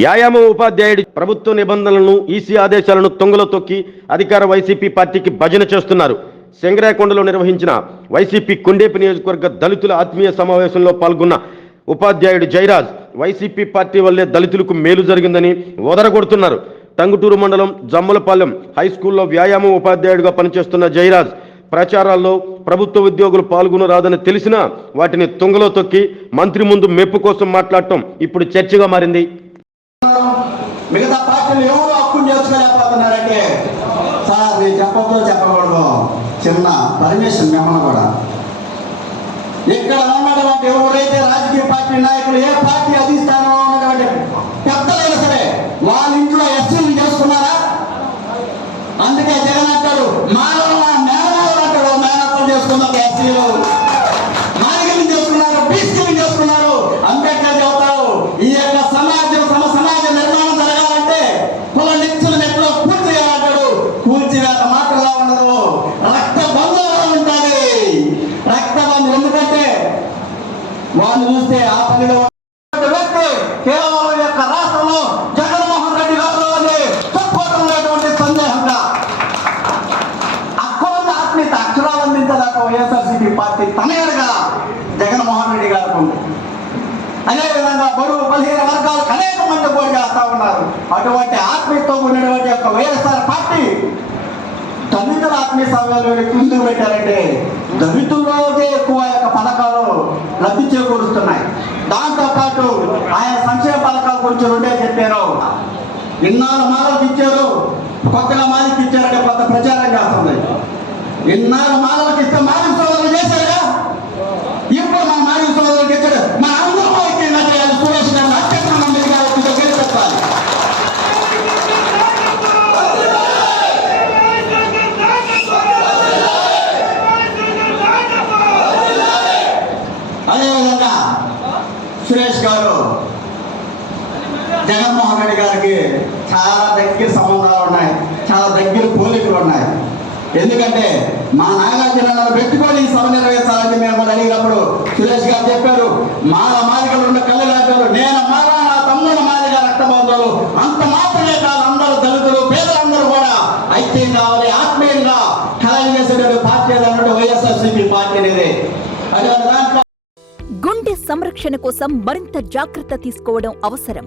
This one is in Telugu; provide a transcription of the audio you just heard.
వ్యాయామ ఉపాధ్యాయుడి ప్రభుత్వ నిబంధనలను ఈసీ ఆదేశాలను తొంగలో తొక్కి అధికార వైసీపీ పార్టీకి భజన చేస్తున్నారు. సింగరాకొండలో నిర్వహించిన వైసీపీ కొండేపు నియోజకవర్గ దళితుల ఆత్మీయ సమావేశంలో పాల్గొన్న ఉపాధ్యాయుడు జయరాజ్ వైసీపీ పార్టీ వల్లే దళితులకు మేలు జరిగిందని వదరగొడుతున్నారు. టంగుటూరు మండలం జమ్మలపాలెం హై స్కూల్లో వ్యాయామ ఉపాధ్యాయుడిగా పనిచేస్తున్న జయరాజ్ ప్రచారాల్లో ప్రభుత్వ ఉద్యోగులు పాల్గొనరాదని తెలిసినా వాటిని తుంగలో తొక్కి మంత్రి ముందు మెప్పు కోసం మాట్లాడటం ఇప్పుడు చర్చగా మారింది. మిగతా పార్టీలు ఎవరు హక్కును చేసుకోలేకపోతున్నారంటే సార్ నేను చెప్పకూడదు చెప్పకూడదు చిన్న పర్మిషన్ మిమ్మల్ని కూడా ఇక్కడ ఉన్నటువంటి ఎవరైతే రాజకీయ పార్టీ నాయకులు ఏ పార్టీ అధిష్టానం ఉన్నటువంటి పెద్దలైనా సరే వాళ్ళ ఇంట్లో ఎస్సీలు చేసుకున్నారా అందుకే జగన్ అంటారు మానవ మేనవాళ్ళు అంటారు మేనత్వం చేసుకున్నారు ఎస్సీలు వాళ్ళు చూస్తే ఆ పనిలో వ్యక్తి కేవలం యొక్క రాష్ట్రంలో జగన్మోహన్ రెడ్డి గారు అని చెప్పుకోవడం సందేహంగా అక్కడ ఆత్మీయత అక్షరాలు అందించలేక వైఎస్ఆర్సీపీ పార్టీ తనయుడుగా జగన్మోహన్ రెడ్డి గారు ఉంది. అదేవిధంగా బడుగు బలహీన వర్గాలకు అనేక మంది పోటీ చేస్తా ఉన్నారు. అటువంటి ఆత్మీయతో ఉన్నటువంటి యొక్క వైఎస్ఆర్ పార్టీ దళితుల ఆత్మీయ సభ్యులు ఎందుకు పెట్టారంటే దళితులు కొంచెం గురించి చెప్పారు. ఇన్నాళ్ళు మాలలకు ఇచ్చారు. కొత్తగా మాలకి ఇచ్చారంటే కొత్త ప్రచారం కాస్తుంది ఇన్నాళ్ళు మాలలకు ఇస్తే మాలిక సోదరులు చేశారుగా ఇప్పుడు మా మాలిక సోదరులకు ఇచ్చారు మా అందరూ అయితే చేయాలి సురేష్ గారు అత్యంత మంది గారు పేరు చెప్పాలి. అదేవిధంగా సురేష్ గారు జగన్మోహన్ రెడ్డి గారికి చాలా దగ్గర సంబంధాలు ఉన్నాయి. చాలా దగ్గర పోలికలు ఉన్నాయి. ఎందుకంటే మా నాగార్జున పెట్టుకొని ఈ సభ నిర్వహించాలని మేము అడిగినప్పుడు సురేష్ గారు చెప్పారు మాల మాదికలు ఉన్న కళ్ళు రాజారు నేను మాల నా తమ్ముడు మాదిక రక్త బంధువులు అంత మాత్రమే కాదు అందరూ దళితులు పేదలందరూ కూడా ఐక్యం కావాలి ఆత్మీయంగా కలయి చేసేటువంటి పార్టీ అన్నట్టు వైఎస్ఆర్సీపీ పార్టీ అనేది. అదే దాంట్లో గుండె సంరక్షణ కోసం మరింత జాగ్రత్త తీసుకోవడం అవసరం.